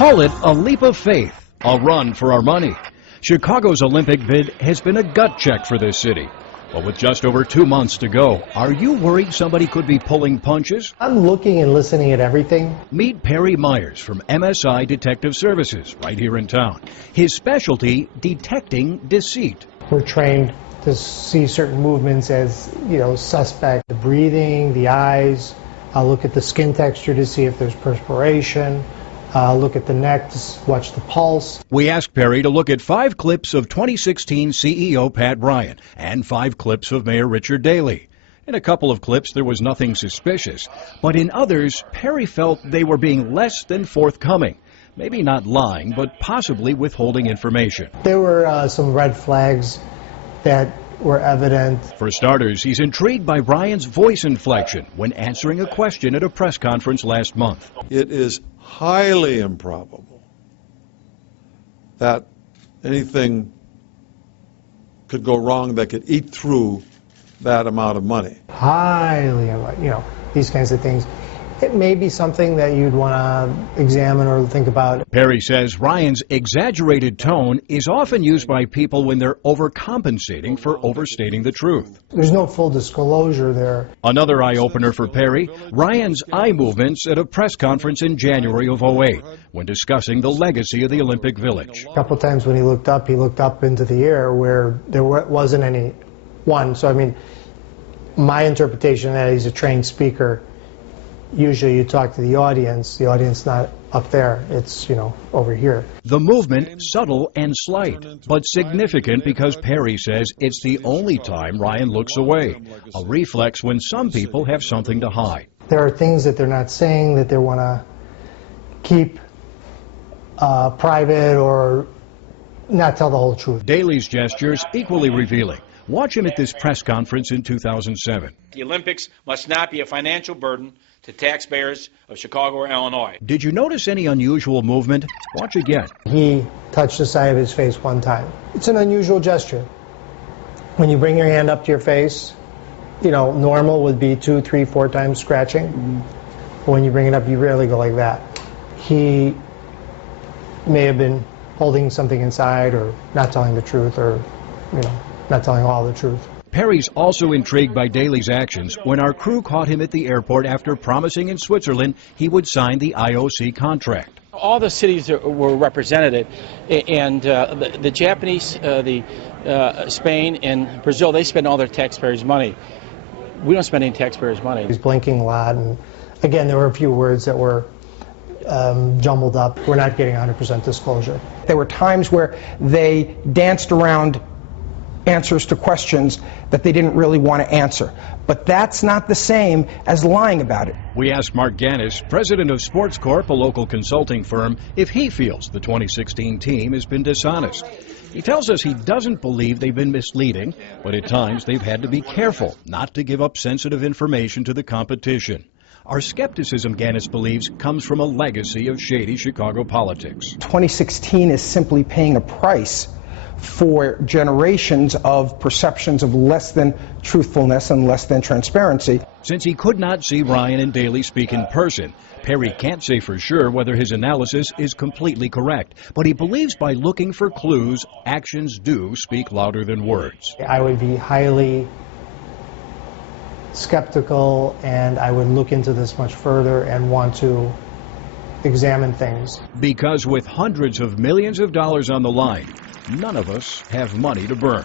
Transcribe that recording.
Call it a leap of faith, a run for our money. Chicago's Olympic bid has been a gut check for this city. But with just over 2 months to go, are you worried somebody could be pulling punches? I'm looking and listening at everything. Meet Perry Myers from MSI Detective Services right here in town. His specialty, detecting deceit. We're trained to see certain movements as, suspect. The breathing, the eyes. I'll look at the skin texture to see if there's perspiration. Look at the neck to watch the pulse. We asked Perry to look at 5 clips of 2016 CEO Pat Ryan and 5 clips of Mayor Richard Daley. In a couple of clips, there was nothing suspicious, but in others, Perry felt they were being less than forthcoming. Maybe not lying, but possibly withholding information. There were some red flags that were evident. For starters, he's intrigued by Ryan's voice inflection when answering a question at a press conference last month. It is highly improbable that anything could go wrong that could eat through that amount of money. Highly, these kinds of things. It may be something that you'd want to examine or think about. Perry says Ryan's exaggerated tone is often used by people when they're overcompensating for overstating the truth. There's no full disclosure there. Another eye-opener for Perry, Ryan's eye movements at a press conference in January of '08 when discussing the legacy of the Olympic Village. A couple times when he looked up into the air where there wasn't any one. So, my interpretation that he's a trained speaker. Usually you talk to the audience not up there, it's, over here. The movement, subtle and slight, but significant because Perry says it's the only time Ryan looks away, a reflex when some people have something to hide. There are things that they're not saying that they want to keep private or not tell the whole truth. Daley's gestures equally revealing. Watch him at this press conference in 2007. The Olympics must not be a financial burden to taxpayers of Chicago or Illinois. Did you notice any unusual movement? Watch again. He touched the side of his face one time. It's an unusual gesture. When you bring your hand up to your face, normal would be 2, 3, 4 times scratching. But when you bring it up, you rarely go like that. He may have been holding something inside or not telling the truth or, not telling all the truth. Perry's also intrigued by Daley's actions when our crew caught him at the airport after promising in Switzerland he would sign the IOC contract. All the cities were represented, and the Japanese, Spain, and Brazil, they spend all their taxpayers' money. We don't spend any taxpayers' money. He's blinking a lot, and again, there were a few words that were jumbled up. We're not getting 100% disclosure. There were times where they danced around answers to questions that they didn't really want to answer. But that's not the same as lying about it. We asked Mark Gannis, president of Sports Corp, a local consulting firm, if he feels the 2016 team has been dishonest. He tells us he doesn't believe they've been misleading, but at times they've had to be careful not to give up sensitive information to the competition. Our skepticism, Gannis believes, comes from a legacy of shady Chicago politics. 2016 is simply paying a price for generations of perceptions of less than truthfulness and less than transparency. Since he could not see Ryan and Daley speak in person, Perry can't say for sure whether his analysis is completely correct, but he believes by looking for clues, actions do speak louder than words. I would be highly skeptical, and I would look into this much further and want to examine things. Because with hundreds of millions of dollars on the line, none of us have money to burn.